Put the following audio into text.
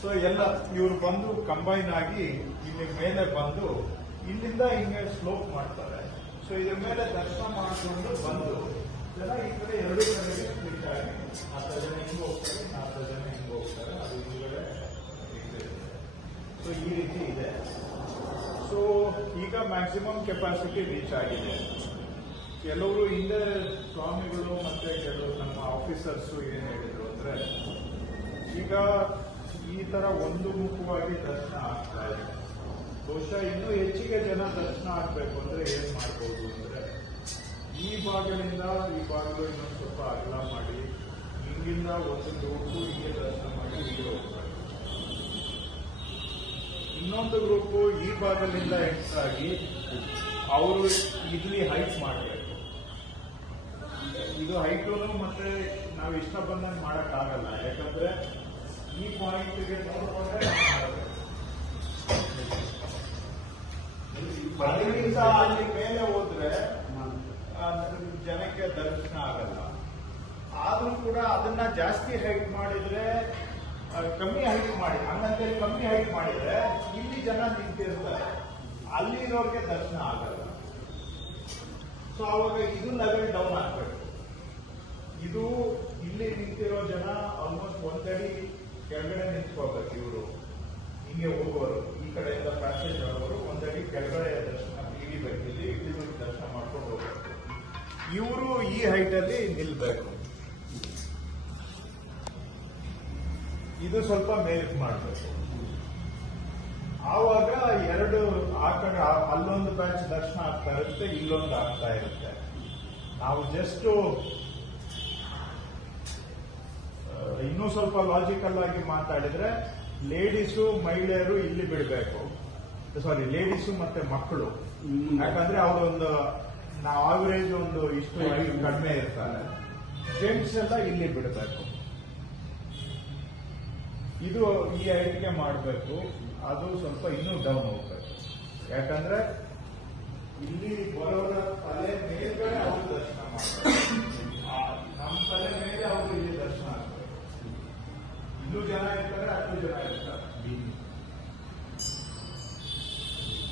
So ಎಲ್ಲ ಇವರು ಬಂದು ಕಂಬೈನ್ ಆಗಿ ಇಲ್ಲಿ ಮೇಲೆ ಬಂದು, ಇಲ್ಲಿಂದ ಹಿಂಗೆ ಸ್ಲೋಪ್ ಮಾಡ್ತಾರೆ. ಸೊ ಇದ್ರ ಮೇಲೆ ದರ್ಶನ ಮಾಡಿಕೊಂಡು ಬಂದು, ಜನ ಈ ಕಡೆ ಎರಡು ಕಡೆಗೆ ಸ್ಪ್ಲಿಟ್ ಆಗಿ ಹತ್ತು ಜನ ಹಿಂಗೆ ಹೋಗ್ತಾರೆ, ನಾಲ್ಕು ಜನ ಹಿಂಗೆ ಹೋಗ್ತಾರೆ. ಅದು ಹಿಂದ್ಗಡೆ ಸೊ ಈ ರೀತಿ ಇದೆ. ಸೊ ಈಗ ಮ್ಯಾಕ್ಸಿಮಮ್ ಕೆಪಾಸಿಟಿ ರೀಚ್ ಆಗಿದೆ. ಕೆಲವರು ಹಿಂದೆ ಸ್ವಾಮಿಗಳು ಮತ್ತೆ ಕೆಲವರು ನಮ್ಮ ಆಫೀಸರ್ಸ್ ಏನು ಹೇಳಿದ್ರು ಅಂದ್ರೆ, ಈಗ ಈ ತರ ಒಂದು ಮುಖವಾಗಿ ದರ್ಶನ ಆಗ್ತಾ ಇದೆ. ಬಹುಶಃ ಇನ್ನೂ ಹೆಚ್ಚಿಗೆ ಜನ ದರ್ಶನ ಆಗ್ಬೇಕು ಅಂದ್ರೆ ಏನ್ ಮಾಡ್ಬೋದು ಅಂದ್ರೆ, ಈ ಭಾಗದಿಂದ ಈ ಭಾಗದಲ್ಲಿ ಇನ್ನೊಂದು ಸ್ವಲ್ಪ ಅಗಲ ಮಾಡಿ, ಹಿಂಗಿಂದ ಒಂದು ಗ್ರೂಪು ಹಿಂಗೆ ದರ್ಶನ ಮಾಡಿ ಹೀಗೆ ಹೋಗ್ತಾರೆ. ಇನ್ನೊಂದು ಗ್ರೂಪು ಈ ಭಾಗದಿಂದ ಹೆಚ್ಚಾಗಿ ಅವರು ಇಲ್ಲಿ ಹೈಕ್ ಮಾಡಬೇಕು. ಇದು ಹೈಟು ಮತ್ತೆ ನಾವು ಇಷ್ಟ ಬಂದಂಗೆ ಮಾಡಕ್ ಆಗಲ್ಲ ಯಾಕಂದ್ರೆ ಈ ಪಾಯಿಂಟ್ಗೆ. ಅದಕ್ಕಿಂತ ಅಲ್ಲಿ ಮೇಲೆ ಹೋದ್ರೆ ಜನಕ್ಕೆ ದರ್ಶನ ಆಗಲ್ಲ. ಆದ್ರೂ ಕೂಡ ಅದನ್ನ ಜಾಸ್ತಿ ಹೈಟ್ ಮಾಡಿದ್ರೆ ಕಮ್ಮಿ ಹೈಟ್ ಮಾಡಿ ಹಂಗಂತೇಳಿ ಕಮ್ಮಿ ಹೈಟ್ ಮಾಡಿದ್ರೆ ಇಲ್ಲಿ ಜನ ನಿಂತಿರ್ತಾರೆ. ಅಲ್ಲಿರೋರ್ಗೆ ದರ್ಶನ ಆಗಲ್ಲ. ಸೊ ಅವಾಗ ಇದು ಲೆವೆಲ್ ಡೌನ್ ಆಗ್ಬೇಕು. ಇದು ಇಲ್ಲಿ ನಿಂತಿರೋ ಜನ ಆಲ್ಮೋಸ್ಟ್ ಒಂದಡಿ ಕೆಳಗಡೆ ನಿಂತ್ಕೋಬೇಕು ಇವರು. ಹಿಂಗೆ ಹೋಗೋರು. ಈ ಕಡೆಯಿಂದ ಪ್ಯಾಸೇಜ್ ಆಗೋರು. ಒಂದಡಿ ಕೆಳಗಡೆ ದರ್ಶನ ಇಳಿಬೇಕು ಇಲ್ಲಿ ದರ್ಶನ ಮಾಡ್ಕೊಂಡು ಹೋಗ್ಬೇಕು. ಇವರು ಈ ಹೈಟ್ ಅಲ್ಲಿ ನಿಲ್ಬೇಕು. ಇದು ಸ್ವಲ್ಪ ಮೇಲಕ್ಕೆ ಮಾಡಬೇಕು. ಆವಾಗ ಎರಡು ಆ ಕಡೆ ಅಲ್ಲೊಂದು ಬ್ಯಾಚ್ ದರ್ಶನ ಆಗ್ತಾ ಇರುತ್ತೆ, ಇಲ್ಲೊಂದು ಆಗ್ತಾ ಇರುತ್ತೆ. ನಾವು ಜಸ್ಟ್ ಇನ್ನೂ ಸ್ವಲ್ಪ ಲಾಜಿಕಲ್ ಆಗಿ ಮಾತಾಡಿದ್ರೆ ಲೇಡೀಸು ಮಹಿಳೆಯರು ಇಲ್ಲಿ ಬಿಡಬೇಕು. ಸಾರಿ ಲೇಡೀಸು ಮತ್ತೆ ಮಕ್ಕಳು. ಯಾಕಂದ್ರೆ ಅವರೊಂದು ನಾವು ಆವರೇಜ್ ಒಂದು ಇಷ್ಟು ಕಡಿಮೆ ಇರ್ತಾರೆ. ಜೆಂಟ್ಸ್ ಎಲ್ಲ ಇಲ್ಲಿ ಬಿಡಬೇಕು. ಇದು ಈ ಹೈಟ್ಗೆ ಮಾಡಬೇಕು. ಅದು ಸ್ವಲ್ಪ ಇನ್ನೂ ಡೌನ್ ಹೋಗ್ಬೇಕು. ಯಾಕಂದ್ರೆ ಇಲ್ಲಿ ಬರೋರ ತಲೆ ಮೇಲ್ಗಡೆ ಅವರು ದರ್ಶನ ಮಾಡಬೇಕು